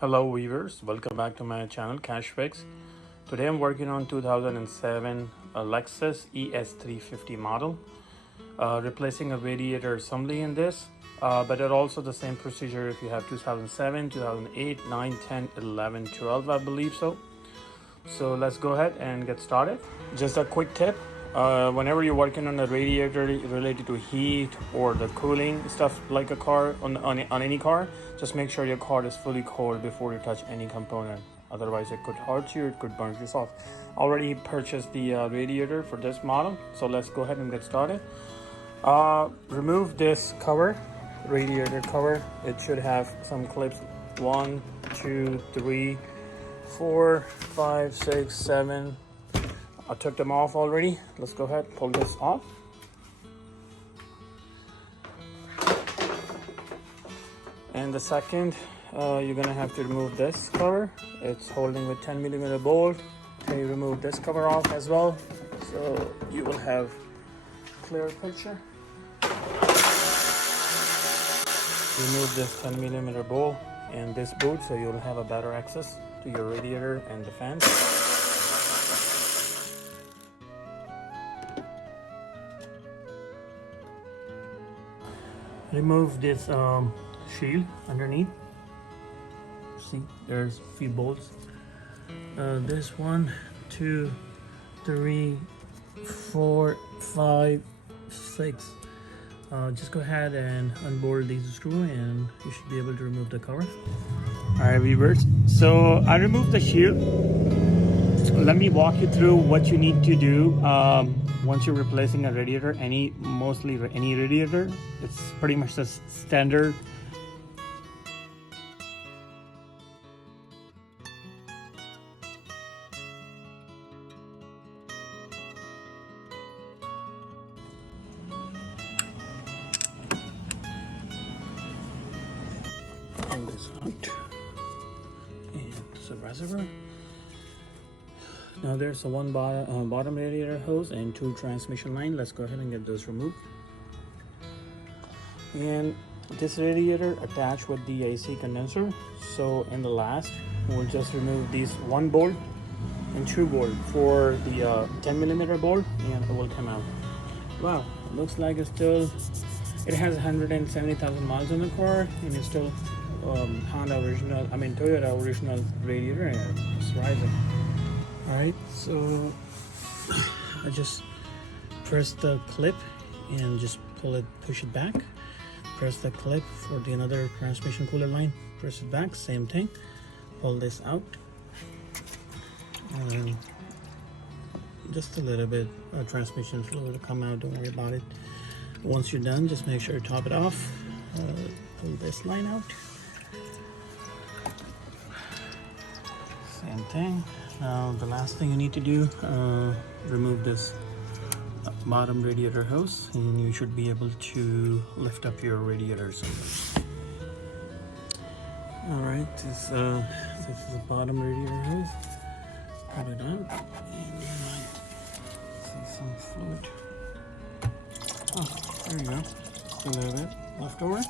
Hello viewers, welcome back to my channel Kashfix. Today I'm working on 2007 Lexus ES350 model, replacing a radiator assembly in this, but it also the same procedure if you have 2007, 2008, 9, 10, 11, 12 I believe so. So let's go ahead and get started. Just a quick tip, whenever you're working on a radiator related to heat or the cooling stuff like a car on any car, just make sure your car is fully cold before you touch any component. Otherwise it could hurt you, it could burn you off. Already purchased the radiator for this model, so let's go ahead and get started. Remove this cover, radiator cover. It should have some clips, 1, 2, 3, 4, 5, 6, 7. I took them off already. Let's go ahead and pull this off. And the second, you're gonna have to remove this cover. It's holding with 10mm bolt. Okay, remove this cover off as well, so you will have clear picture. Remove this 10mm bolt and this boot, so you'll have a better access to your radiator and the fans. Remove this shield underneath. See, there's a few bolts. This 1, 2, 3, 4, 5, 6. Just go ahead and unbolt these screws and you should be able to remove the cover. Alright viewers, so I removed the shield. Let me walk you through what you need to do once you're replacing a radiator, mostly any radiator. It's pretty much the standard. Pull this out, and it's a reservoir. Now there's a one bottom radiator hose and 2 transmission line. Let's go ahead and get those removed. And this radiator attached with the AC condenser. So in the last, we'll just remove these 1 bolt and 2 bolt for the 10mm bolt, and it will come out. Wow, it looks like it has 170,000 miles on the car, and it's still Toyota original radiator, and it's rising. Alright, so I just press the clip and just push it back. Press the clip for the another transmission cooler line, press it back, same thing. Pull this out. And just a little bit of transmission fluid will come out, don't worry about it. Once you're done, just make sure you top it off. Pull this line out. Same thing. Now the last thing you need to do, remove this bottom radiator hose, and you should be able to lift up your radiators. Alright, this is the bottom radiator hose. Pull it out, and you might see some fluid. Oh, there you go. Just a little bit left over.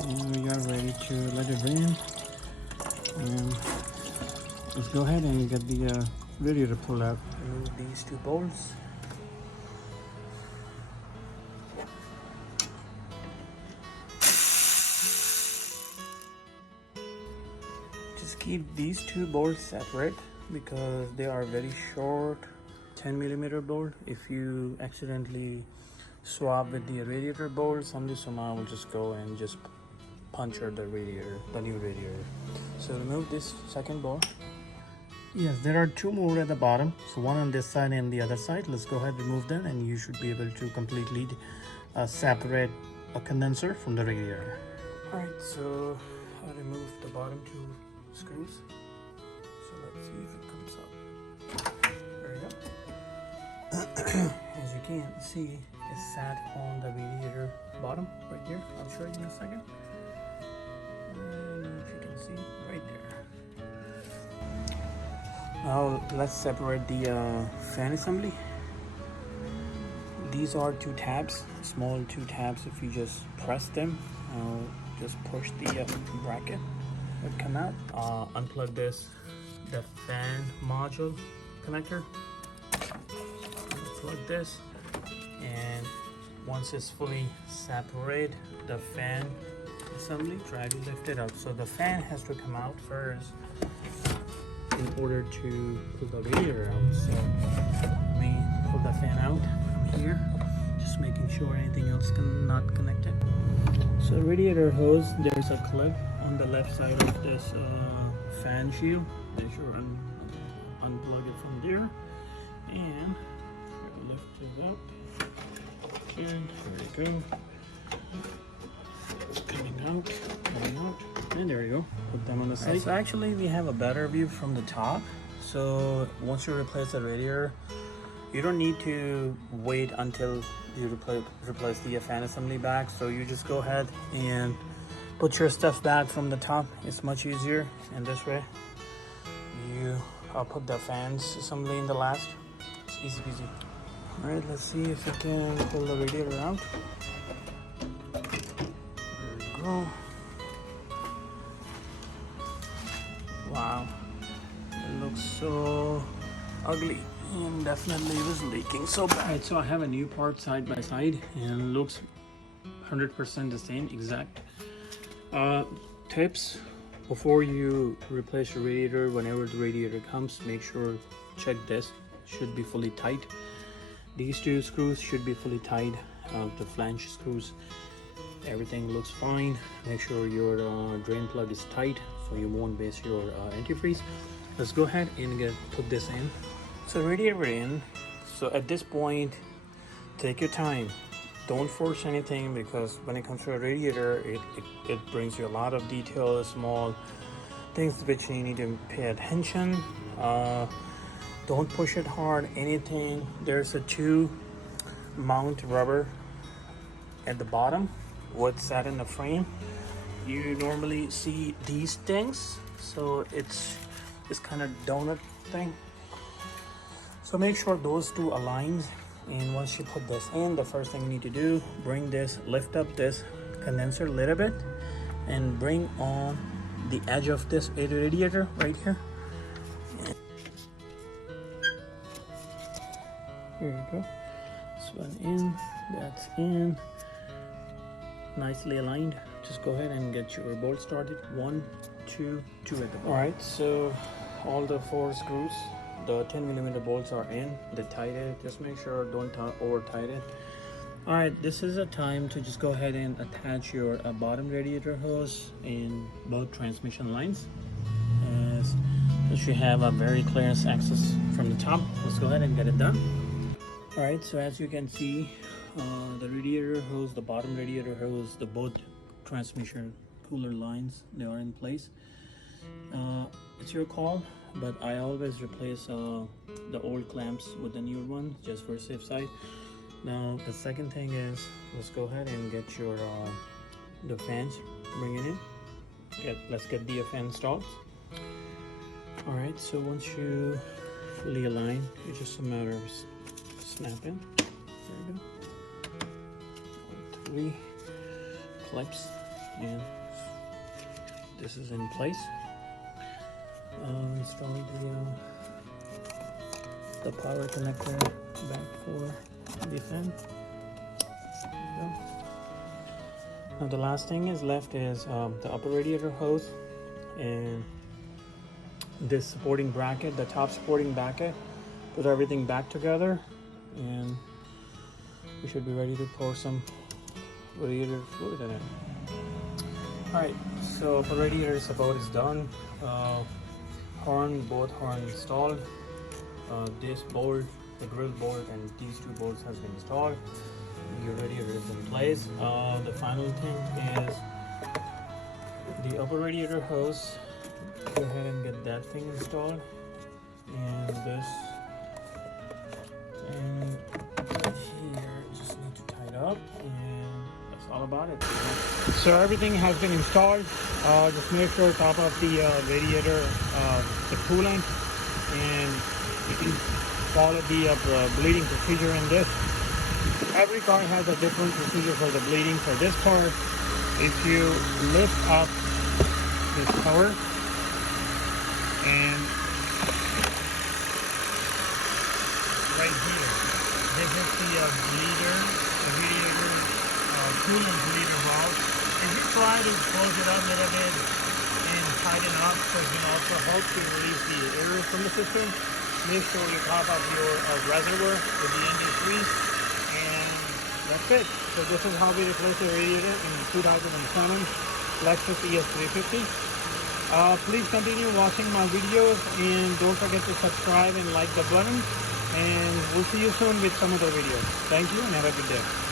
And we are ready to let it in. And let's go ahead and get the radiator pulled out. Remove these 2 bolts. Just keep these 2 bolts separate because they are very short 10mm bolt. If you accidentally swap with the radiator bolt, somehow will just go and just puncture the new radiator. So remove this second bolt. Yes, there are 2 more at the bottom, so 1 on this side and the other side. Let's go ahead and remove them, and you should be able to completely separate a condenser from the radiator. Alright, so I removed the bottom 2 screws. So let's see if it comes up. There you go. As you can see, it sat on the radiator bottom right here. I'll show you in a second. And if you can see right there. Now let's separate the fan assembly. these are two tabs, small two tabs. If you just press them, just push the bracket, it would come out. Unplug the fan module connector, plug this, and once it's fully separated, the fan assembly, try to lift it up. So the fan has to come out first in order to pull the radiator out. So let me pull the fan out from here, just making sure anything else not connected. So radiator hose, there's a clip on the left side of this fan shield. Make sure unplug it from there, and lift it up, and there you go. It's coming out, and there you go. Put them on the side. So actually we have a better view from the top. So once you replace the radiator, you don't need to wait until you replace the fan assembly back. So you just go ahead and put your stuff back from the top. It's much easier, and this way I'll put the fans assembly in the last. It's easy peasy. All right, let's see if we can pull the radiator out. There we go. Wow, it looks so ugly, and definitely was leaking so bad. Right, so I have a new part side by side, and it looks 100% the same exact. Tips: before you replace your radiator, whenever the radiator comes, make sure check this, should be fully tight. These two screws should be fully tight. The flange screws, everything looks fine. Make sure your drain plug is tight so you won't waste your antifreeze. Let's go ahead and put this in. So radiator in. So at this point, take your time. Don't force anything, because when it comes to a radiator, it brings you a lot of details, small things which you need to pay attention. Don't push it hard, anything. There's a 2 mount rubber at the bottom. What's that in the frame? You normally see these things, so it's this kind of donut thing. So make sure those two align. And once you put this in, the first thing you need to do, lift up this condenser a little bit, and bring on the edge of this radiator right here. Here you go. This one in, that's in. Nicely aligned. Just go ahead and get your bolt started. 1, 2, 2 at the bottom. Alright, so all the 4 screws, the 10mm bolts are in. They tight it. Just make sure don't over tight it. Alright, this is a time to just go ahead and attach your bottom radiator hose in both transmission lines. As you should have a very clear access from the top. Let's go ahead and get it done. Alright, so as you can see, the radiator hose, the bottom radiator hose, the both transmission cooler lines, they are in place. It's your call, but I always replace the old clamps with the newer one, just for safe side. Now the second thing is, let's go ahead and get your the fans, bring it in. Let's get the fan installed. All right, so once you fully align, it's just a matter of snapping. There we go. 3 clips, and this is in place. Install the power connector back for the fan. There you go. Now the last thing is left is the upper radiator hose and this supporting bracket, the top supporting bracket. Put everything back together, and we should be ready to pour some radiator fluid in it. Alright, so the radiator support is done. Both horn installed. This bolt, the grill bolt, and these 2 bolts has been installed. Your radiator is in place. The final thing is the upper radiator hose. Go ahead and get that thing installed, and this, and here just need to tie it up, and that's all about it. So everything has been installed. Just make sure top of the radiator, the coolant, and follow the bleeding procedure in this. Every car has a different procedure for the bleeding. For this car, if you lift up this cover and right here, this is the bleeder, the radiator coolant bleeder valve. If you try to close it up a little bit and tighten up, so it can also help to release the air from the system. Make sure you top up your reservoir with the ND3, and that's it. So this is how we replace the radiator in 2007 Lexus ES350. Please continue watching my videos, and don't forget to subscribe and like the button, and we'll see you soon with some other videos. Thank you and have a good day.